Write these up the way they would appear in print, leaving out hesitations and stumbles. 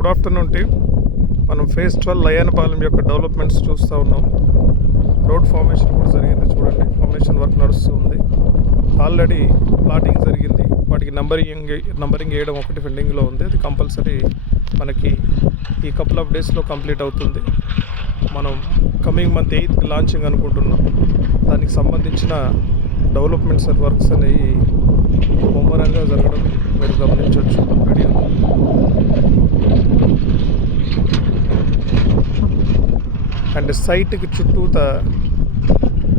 Good afternoon team. మనం phase 12 లయన్పాలెం యొక్క developments చూస్తూ ఉన్నాం. రోడ్ ఫార్మేషన్ కూడా జరిగింది, చూడండి. ఫార్మేషన్ వర్క్ నడుస్తూ ఉంది. ఆల్రెడీ ప్లాటింగ్ జరిగింది. వాటికి నంబరింగ్ వేయడం ఒకటి పెండింగ్లో ఉంది. అది కంపల్సరీ మనకి ఈ కపుల్ ఆఫ్ డేస్లో కంప్లీట్ అవుతుంది. మనం కమింగ్ మంత్ 8th లాంచింగ్ అనుకుంటున్నాం. దానికి సంబంధించిన డెవలప్మెంట్స్ వర్క్స్ అనేవి ముమ్మరంగా జరగడం మీరు గమనించవచ్చు వీడియోలో. అండ్ సైట్కి చుట్టూత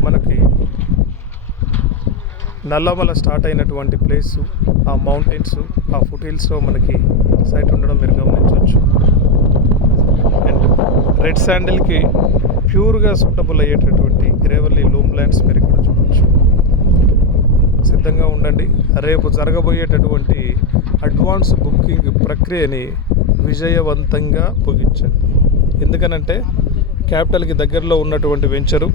మనకి నల్లమల స్టార్ట్ అయినటువంటి ప్లేసు, ఆ మౌంటైన్స్, ఆ ఫుట్ హిల్స్లో మనకి సైట్ ఉండడం మీరు గమనించవచ్చు. అండ్ రెడ్ శాండిల్కి ప్యూర్గా సూటబుల్ అయ్యేటటువంటి గ్రేవల్లీ లూమ్ ల్యాండ్స్ మీరు ఇక్కడ చూడవచ్చు. సిద్ధంగా ఉండండి. రేపు జరగబోయేటటువంటి అడ్వాన్స్ బుకింగ్ ప్రక్రియని విజయవంతంగా ముగించండి. ఎందుకనంటే క్యాపిటల్కి దగ్గరలో ఉన్నటువంటి వెంచరు,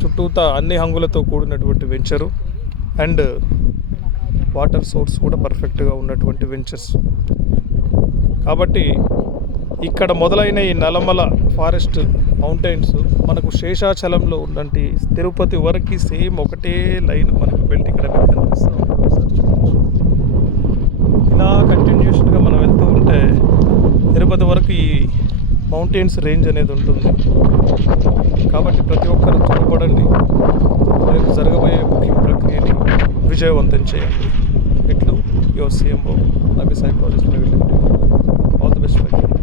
చుట్టూతా అన్ని హంగులతో కూడినటువంటి వెంచరు, అండ్ వాటర్ సోర్స్ కూడా పర్ఫెక్ట్గా ఉన్నటువంటి వెంచర్స్. కాబట్టి ఇక్కడ మొదలైన ఈ నల్లమల ఫారెస్ట్ మౌంటైన్స్ మనకు శేషాచలంలో ఉన్నటువంటి తిరుపతి వరకు సేమ్ ఒకటే లైన్ మనకు బెల్ట్ ఇక్కడ కనిపిస్తూ ఉంటుంది. ఇలా కంటిన్యూషన్గా మనం వెళ్తూ ఉంటే తిరుపతి వరకు ఈ మౌంటైన్స్ రేంజ్ అనేది ఉంటుంది. కాబట్టి ప్రతి ఒక్కరు త్వరపడండి. రేపు జరగబోయే బుకింగ్ ప్రక్రియని విజయవంతం చేయండి. ఇట్లు your CMO Nabi Sai projects private limited. All the best for you.